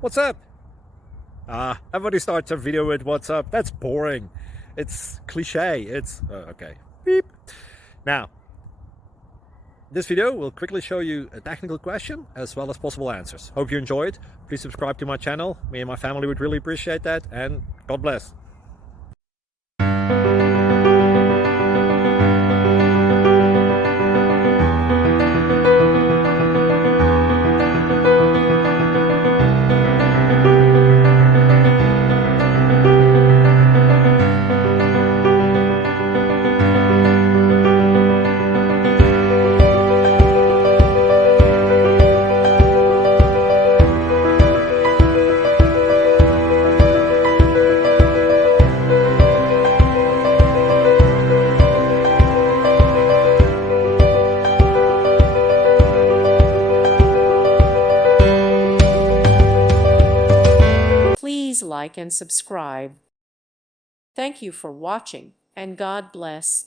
What's up? Everybody starts a video with what's up. That's boring. It's cliche. It's okay. Beep. Now, this video will quickly show you a technical question as well as possible answers. Hope you enjoyed. Please subscribe to my channel. Me and my family would really appreciate that. And God bless. Please like and subscribe. Thank you for watching, and God bless.